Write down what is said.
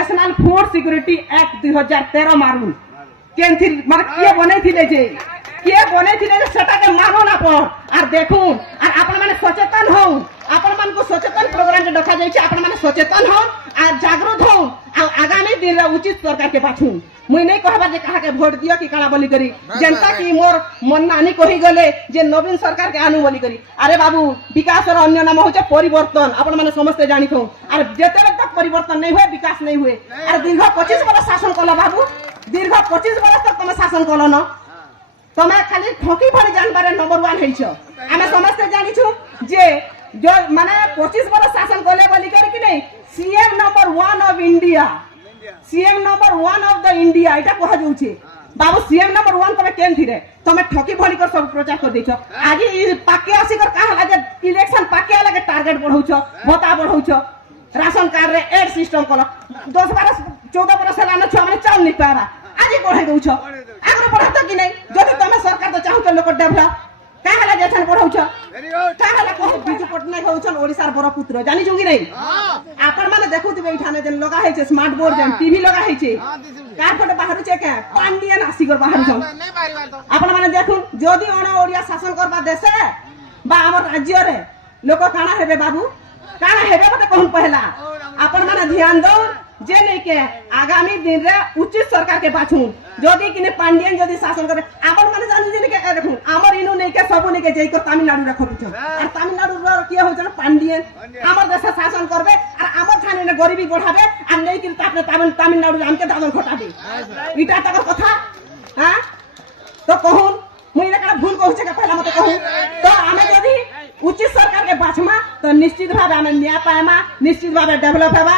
National food security act 2013 মারুন কেনথি মানে কিয়ে বনাইছিলে যে কিয়ে বনাইছিলে যে সেটাকে মানুন আপন আর দেখুন আর আপন মানে সচেতন হও আপন মানকু সচেতন প্রোগ্রাম কে দেখা যাইছে আপন মানে সচেতন হও আর জাগ্রত হও আর আগামী দিন রে উচিত সরকার কে বাছুন মুই নাই কহবা যে কাহাকে ভোট দিও কি কাଣା বলি করি जनता কি মোর মন নানি কহি গলে যে নবীন সরকার কে আনু বলি করি আরে বাবু বিকাশর অন্য নাম হচ্ছে পরিবর্তন আপন মানে সমস্ত জানিথো আর যেতেবে তক পরিবর্তন নাই হয় বিকাশ নাই হয় আর দীর্ঘ 25 বছর শাসন কলা বাবু দীর্ঘ 25 বছর তক তুমি শাসন কল ন তুমি খালি ঠকি ভরি জানবারে নম্বর 1 হইছো আমি সমস্ত জানিছু যে মানে 25 বছর শাসন কলে বলি করি কি নাই CM number 1 of India CM number 1 of the India এটা কহা যাচ্ছে बाबू सीएम नंबर 1 तमे केन थिरे तमे ठकी भली कर सब प्रचार कर देछो आज ई पाके आसी कर का हला जे इलेक्शन पाके आला के टारगेट बढ़ौछो भत्ता बढ़ौछो राशन कार्ड रे एड सिस्टम कलो 10 12 14 बरस लाना छ हमने चाल नहीं पारा आज बढ़ाई दउछो आगरे बढ़त कि नहीं जदी तमे सरकार तो चाहू तो लोक डेवलप का हला जेछन बढ़ौछो का हला कह बिजू पटनायक होछन ओडिसार बड़ पुत्र जानि जोगी नहीं आपन माने देखुथिबे इठाने जे लगा है स्मार्ट बोर्ड जे टीवी लगा है का फटे बाहरु छे के पांडियन आसी कर बाहरु छन आपन माने देखुन जदी अण ओडिया शासन करबा देशे बा हमर राज्य रे लोक काना हेबे बाबू काना हेबे मते कहन पहला आपन माने ध्यान दो जे नहीं के आगामी दिन रे उचित सरकार के बाछू जदी किने पांडियन जदी शासन करे आपन माने जानि जे के देखुन हमर इनु नहीं के सबु नहीं के जई को तमिलनाडु रे खरु छ और तमिलनाडु रे किया हो छ पांडियन हमर देश शासन करबे और हमर थाने ने गरीबी बढ़ाबे और नहीं कि आपने तमिलनाडु हमके दादन खटाबे इटा तक कथा हां तो कहून मुई एका भूल कहू छ के पहला मते कहू तो हमें जदी उचित सरकार के बाछमा तो निश्चित भावे हमें न्याय पाएमा निश्चित भावे डेवलप हेबा।